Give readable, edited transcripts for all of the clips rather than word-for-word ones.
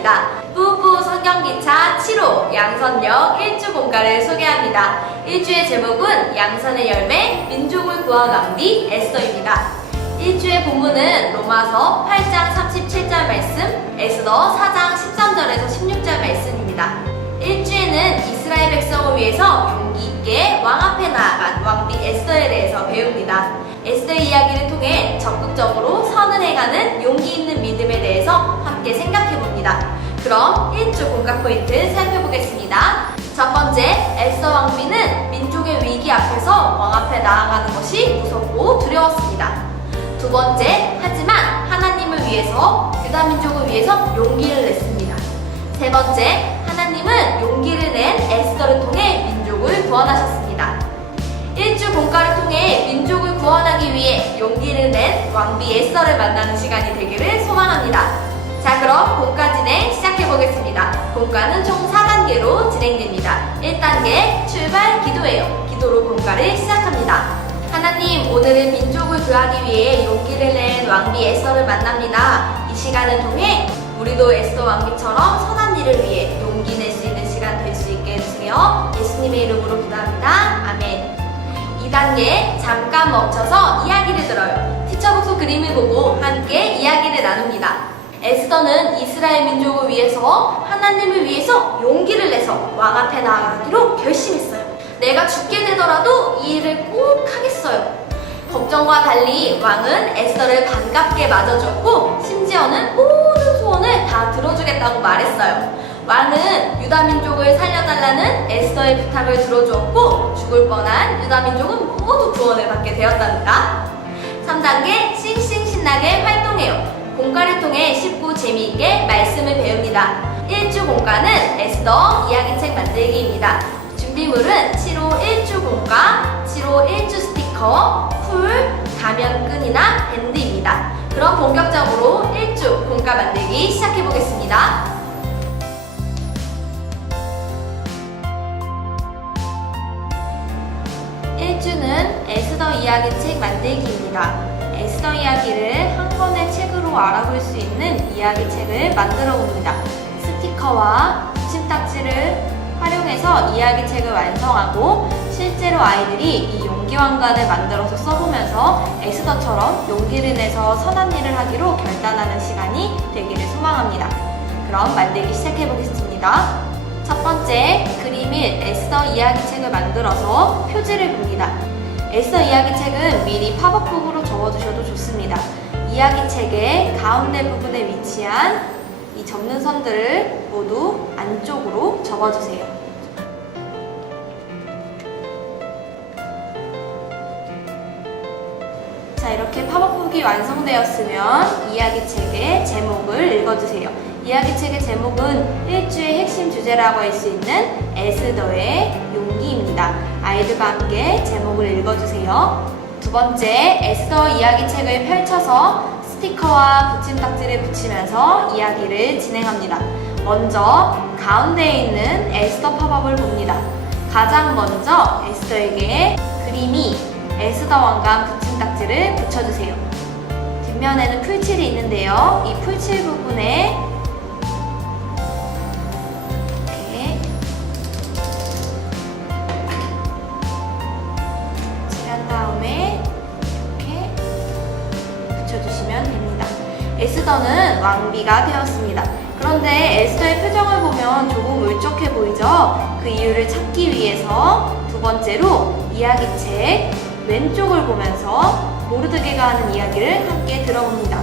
시간입니다. 뿌뿌 성경기차 7호 양선역 1주 공가를 소개합니다. 1주의 제목은 양선의 열매, 민족을 구한 왕비 에스더입니다. 1주의 본문은 로마서 8장 37절 말씀, 에스더 4장 13절에서 16절 말씀입니다. 1주에는 이스라엘 백성을 위해서 용기 있게 왕 앞에 나아간 왕비 에스더에 대해서 배웁니다. 에스더의 이야기를 통해 적극적으로 선을 행하는 용기 있는 믿음에 대해서 함께 생각해봅니다. 그럼 1주 공가 포인트 살펴보겠습니다. 첫 번째, 에스더 왕비는 민족의 위기 앞에서 왕 앞에 나아가는 것이 무섭고 두려웠습니다. 두 번째, 하지만 하나님을 위해서, 유다 민족을 위해서 용기를 냈습니다. 세 번째, 하나님은 용기를 낸 에스더를 통해 민족을 구원하셨습니다. 1주 공가를 통해 민족을 구원하기 위해 용기를 낸 왕비 에스더를 만나는 시간이 되기를 소망합니다. 자, 그럼 공가 진행 시작해보겠습니다. 공가는 총 4단계로 진행됩니다. 1단계, 출발 기도예요. 기도로 공가를 시작합니다. 하나님, 오늘은 민족을 구하기 위해 용기를 낸 왕비 에스더를 만납니다. 이 시간을 통해 우리도 에스더 왕비처럼 선한 일을 위해 용기 낼 수 있는 시간 될 수 있게 해주세요. 예수님의 이름으로 기도합니다. 아멘. 2단계, 잠깐 멈춰서 이야기를 들어요. 티처북소 그림을 보고 함께 이야기를 나눕니다. 에스더는 이스라엘 민족을 위해서, 하나님을 위해서 용기를 내서 왕 앞에 나아가기로 결심했어요. 내가 죽게 되더라도 이 일을 꼭 하겠어요. 걱정과 달리 왕은 에스더를 반갑게 맞아주었고 심지어는 모든 소원을 다 들어주겠다고 말했어요. 왕은 유다 민족을 살려달라는 에스더의 부탁을 들어주었고 죽을 뻔한 유다 민족은 모두 구원을 받게 되었답니다. 3단계, 싱싱신나게 활동해요. 공가를 통해 쉽고 재미있게 말씀을 배웁니다. 1주 공가는 에스더 이야기책 만들기입니다. 준비물은 7호 1주 공가, 7호 1주 스티커, 풀, 가면끈이나 밴드입니다. 그럼 본격적으로 1주 공가 만들기 시작해보겠습니다. 1주는 에스더 이야기책 만들기입니다. 에스더 이야기를 한 권의 책으로 알아볼 수 있는 이야기책을 만들어 봅니다. 스티커와 붙임딱지를 활용해서 이야기책을 완성하고 실제로 아이들이 이 용기왕관을 만들어서 써보면서 에스더처럼 용기를 내서 선한 일을 하기로 결단하는 시간이 되기를 소망합니다. 그럼 만들기 시작해보겠습니다. 첫 번째, 그림일 에스더 이야기책을 만들어서 표지를 봅니다. 에스더 이야기책은 미리 팝업북으로 접어두셔도 좋습니다. 이야기책의 가운데 부분에 위치한 이 접는 선들을 모두 안쪽으로 접어주세요. 자, 이렇게 팝업북이 완성되었으면 이야기책의 제목을 읽어주세요. 이야기책의 제목은 1주의 핵심 주제라고 할 수 있는 에스더의 용기입니다. 아이들과 함께 제목을 읽어주세요. 두 번째, 에스더 이야기책을 펼쳐서 스티커와 붙임딱지를 붙이면서 이야기를 진행합니다. 먼저 가운데에 있는 에스더 팝업을 봅니다. 가장 먼저 에스더에게 그림이 에스더 왕관 붙임딱지를 붙여주세요. 뒷면에는 풀칠이 있는데요. 이 풀칠 부분에 이렇게 칠한 다음에 이렇게 붙여주시면 됩니다. 에스더는 왕비가 되었습니다. 그런데 에스더의 표정을 보면 조금 울적해 보이죠? 그 이유를 찾기 위해서 두 번째로 이야기책 왼쪽을 보면서 모르드게가 하는 이야기를 함께 들어봅니다.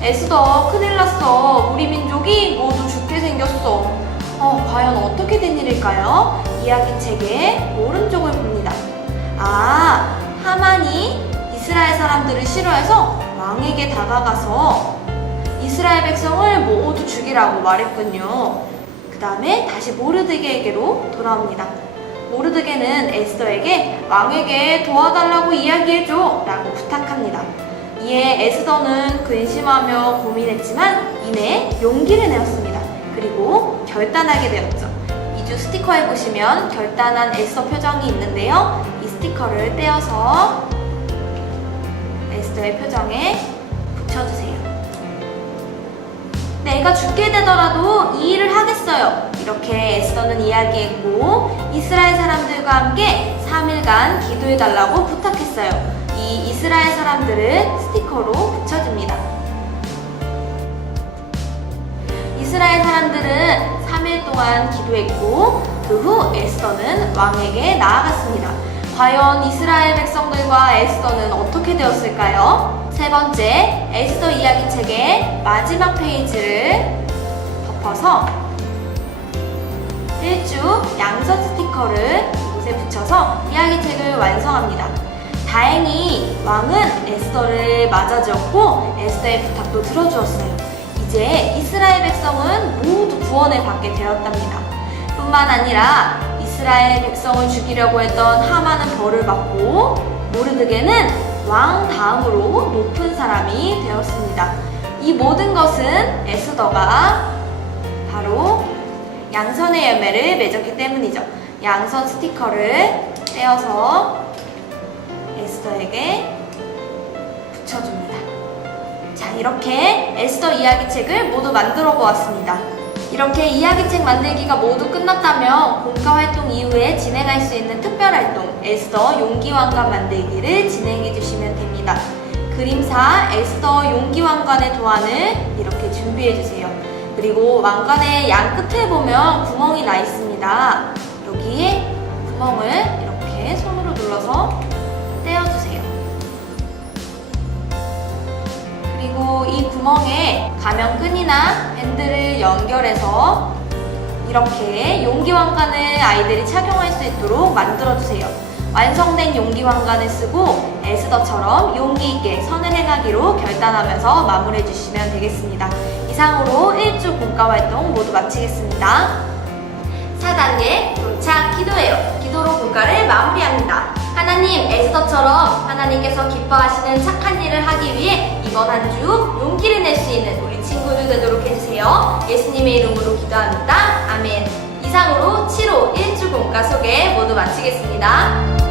에스더, 큰일 났어. 우리 민족이 모두 죽게 생겼어. 과연 어떻게 된 일일까요? 이야기책의 오른쪽을 봅니다. 아, 하만이 이스라엘 사람들을 싫어해서 왕에게 다가가서 이스라엘 백성을 모두 죽이라고 말했군요. 그 다음에 다시 모르드게에게로 돌아옵니다. 모르드게는 에스더에게 왕에게 도와달라고 이야기해줘 라고 부탁합니다. 이에 에스더는 근심하며 고민했지만 이내 용기를 내었습니다. 그리고 결단하게 되었죠. 2주 스티커에 보시면 결단한 에스더 표정이 있는데요. 이 스티커를 떼어서 에스더의 표정에 붙여주세요. 내가 죽게 되더라도 이 일을 하겠어요. 이렇게 에스더는 이야기했고 이스라엘 사람들과 함께 3일간 기도해달라고 부탁했어요. 이 이스라엘 사람들을 스티커로 붙여줍니다. 이스라엘 사람들은 3일 동안 기도했고 그 후 에스더는 왕에게 나아갔습니다. 과연 이스라엘 백성들과 에스더는 어떻게 되었을까요? 세 번째, 에스더 이야기책의 마지막 페이지를 덮어서 일주 양선 스티커를 이곳에 붙여서 이야기책을 완성합니다. 다행히 왕은 에스더를 맞아주었고 에스더의 부탁도 들어주었어요. 이제 이스라엘 백성은 모두 구원을 받게 되었답니다. 뿐만 아니라 이스라엘 백성을 죽이려고 했던 하만은 벌을 받고 모르드게는 왕 다음으로 높은 사람이 되었습니다. 이 모든 것은 에스더가 바로 양선의 열매를 맺었기 때문이죠. 양선 스티커를 떼어서 에스더에게 붙여줍니다. 자, 이렇게 에스더 이야기책을 모두 만들어 보았습니다. 이렇게 이야기책 만들기가 모두 끝났다면 공과 활동 이후에 진행할 수 있는 특별 활동 에스더 용기왕관 만들기를 진행해 주시면 됩니다. 그림사 에스더 용기왕관의 도안을 이렇게 준비해 주세요. 그리고 왕관의 양 끝에 보면 구멍이 나 있습니다. 여기에 구멍을 이렇게 손으로 눌러서 떼어주세요. 그리고 이 구멍에 가면끈이나 밴드를 연결해서 이렇게 용기왕관을 아이들이 착용할 수 있도록 만들어주세요. 완성된 용기왕관을 쓰고 에스더처럼 용기 있게 선을 행하기로 결단하면서 마무리해 주시면 되겠습니다. 이상으로 1주 공과활동 모두 마치겠습니다. 4단계 도착 기도해요. 기도로 공과를 마무리합니다. 하나님, 에스더처럼 하나님께서 기뻐하시는 착한 일을 하기 위해 이번 한 주 용기를 낼 수 있는 우리 친구들 되도록 해주세요. 예수님의 이름으로 기도합니다. 아멘. 이상으로 7호 1주 공과 소개 모두 마치겠습니다.